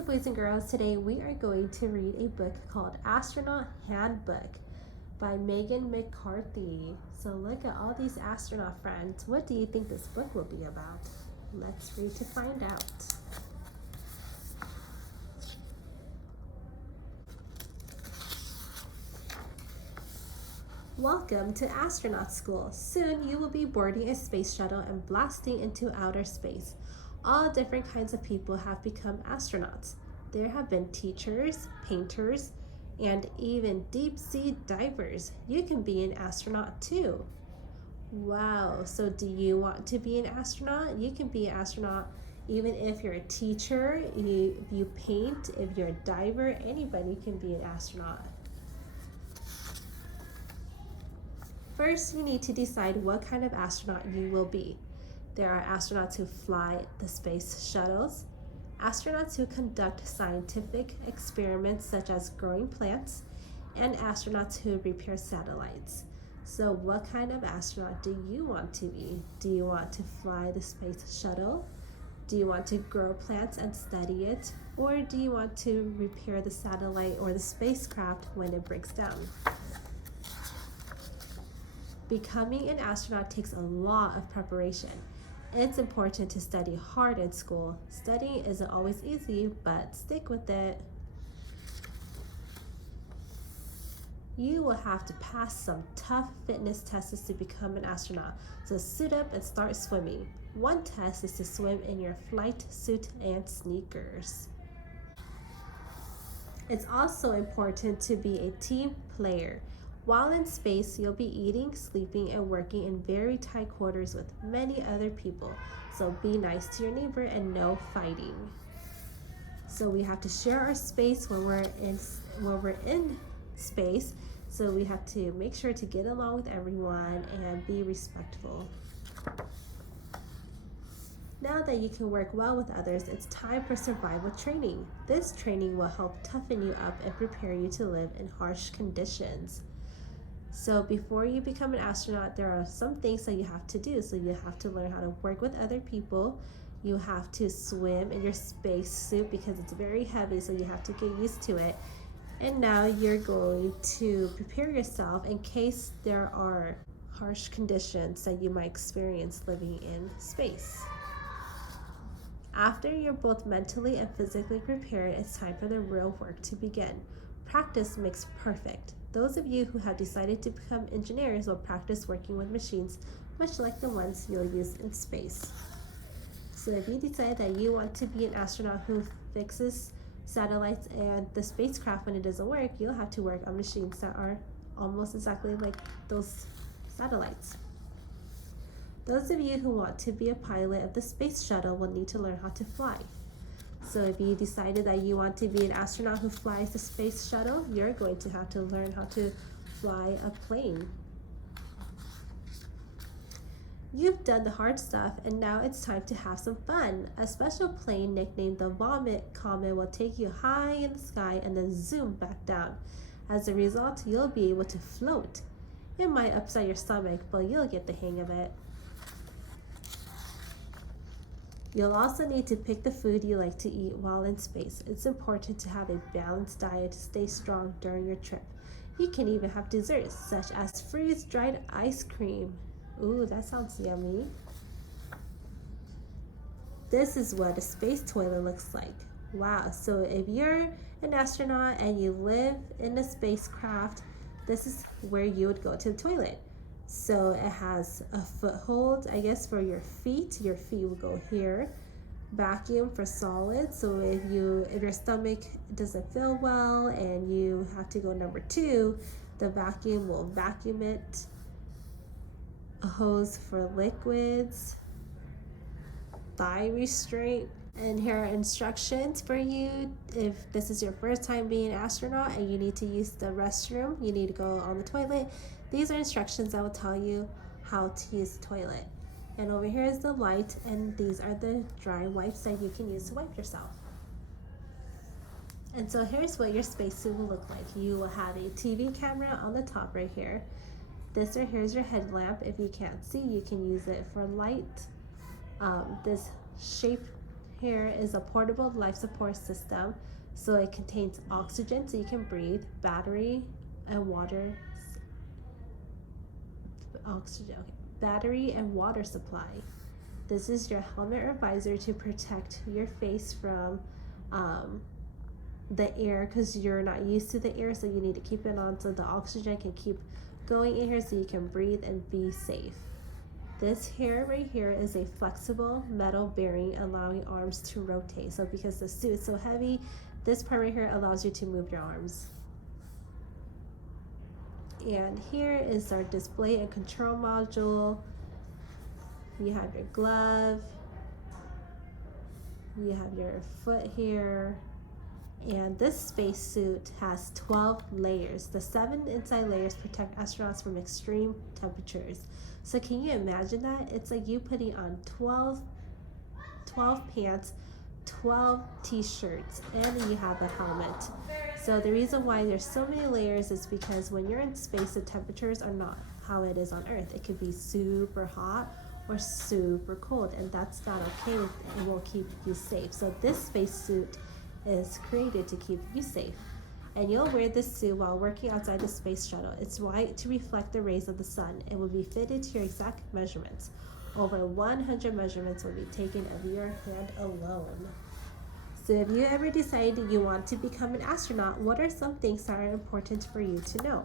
Hi boys and girls, today we are going to read a book called Astronaut Handbook by Megan McCarthy. So look at all these astronaut friends. What do you think this book will be about? Let's read to find out. Welcome to astronaut school. Soon you will be boarding a space shuttle and blasting into outer space. All different kinds of people have become astronauts. There have been teachers, painters, and even deep sea divers. You can be an astronaut too. Wow, so do you want to be an astronaut? You can be an astronaut even if you're a teacher, if you paint, if you're a diver, anybody can be an astronaut. First, you need to decide what kind of astronaut you will be. There are astronauts who fly the space shuttles, astronauts who conduct scientific experiments such as growing plants, and astronauts who repair satellites. So what kind of astronaut do you want to be? Do you want to fly the space shuttle? Do you want to grow plants and study it? Or do you want to repair the satellite or the spacecraft when it breaks down? Becoming an astronaut takes a lot of preparation. It's important to study hard in school. Studying isn't always easy, but stick with it. You will have to pass some tough fitness tests to become an astronaut, so suit up and start swimming. One test is to swim in your flight suit and sneakers. It's also important to be a team player. While in space, you'll be eating, sleeping, and working in very tight quarters with many other people. So be nice to your neighbor and no fighting. So we have to share our space when we're in space. So we have to make sure to get along with everyone and be respectful. Now that you can work well with others, it's time for survival training. This training will help toughen you up and prepare you to live in harsh conditions. So before you become an astronaut, there are some things that you have to do. So you have to learn how to work with other people. You have to swim in your space suit because it's very heavy, so you have to get used to it. And now you're going to prepare yourself in case there are harsh conditions that you might experience living in space. After you're both mentally and physically prepared, it's time for the real work to begin. Practice makes perfect. Those of you who have decided to become engineers will practice working with machines, much like the ones you'll use in space. So if you decide that you want to be an astronaut who fixes satellites and the spacecraft when it doesn't work, you'll have to work on machines that are almost exactly like those satellites. Those of you who want to be a pilot of the space shuttle will need to learn how to fly. So if you decided that you want to be an astronaut who flies the space shuttle, you're going to have to learn how to fly a plane. You've done the hard stuff, and now it's time to have some fun. A special plane nicknamed the Vomit Comet will take you high in the sky and then zoom back down. As a result, you'll be able to float. It might upset your stomach, but you'll get the hang of it. You'll also need to pick the food you like to eat while in space. It's important to have a balanced diet to stay strong during your trip. You can even have desserts, such as freeze-dried ice cream. Ooh, that sounds yummy. This is what a space toilet looks like. Wow, so if you're an astronaut and you live in a spacecraft, this is where you would go to the toilet. So it has a foothold, I guess, for your feet. Your feet will go here. Vacuum for solids. So if your stomach doesn't feel well and you have to go number 2, the vacuum will vacuum it. A hose for liquids. Thigh restraint. And here are instructions for you. If this is your first time being an astronaut and you need to use the restroom, you need to go on the toilet. These are instructions that will tell you how to use the toilet. And over here is the light, and these are the dry wipes that you can use to wipe yourself. And so here's what your spacesuit will look like. You will have a TV camera on the top right here. This right here is your headlamp. If you can't see, you can use it for light. This shape here is a portable life support system. So it contains oxygen so you can breathe, battery and water. Oxygen, okay. Battery and water supply. This is your helmet or visor to protect your face from the air, because you're not used to the air, so you need to keep it on so the oxygen can keep going in here so you can breathe and be safe. This here right here is a flexible metal bearing allowing arms to rotate. So because the suit is so heavy, this part right here allows you to move your arms. And here is our display and control module. You have your glove, you have your foot here, and this spacesuit has 12 layers. The 7 inside layers protect astronauts from extreme temperatures. So can you imagine that? It's like you putting on 12 pants, 12 t-shirts, and then you have a helmet. So the reason why there's so many layers is because when you're in space, the temperatures are not how it is on Earth. It could be super hot or super cold, and that's not okay. It won't keep you safe. So this spacesuit is created to keep you safe. And you'll wear this suit while working outside the space shuttle. It's white to reflect the rays of the sun. It will be fitted to your exact measurements. Over 100 measurements will be taken of your hand alone. So if you ever decide you want to become an astronaut, what are some things that are important for you to know?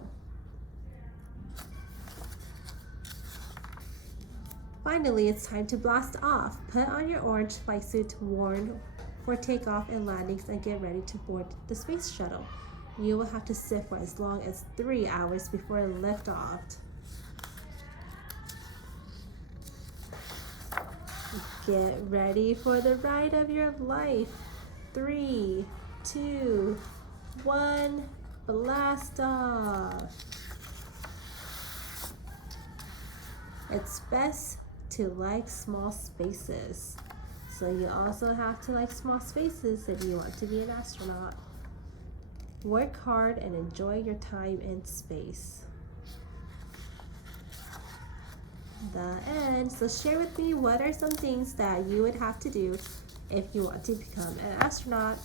Finally, it's time to blast off. Put on your orange flightsuit worn for takeoff and landings and get ready to board the space shuttle. You will have to sit for as long as 3 hours before liftoff. Get ready for the ride of your life. 3, 2, 1, blast off. It's best to like small spaces. So you also have to like small spaces if you want to be an astronaut. Work hard and enjoy your time in space. The end. So share with me what are some things that you would have to do if you want to become an astronaut.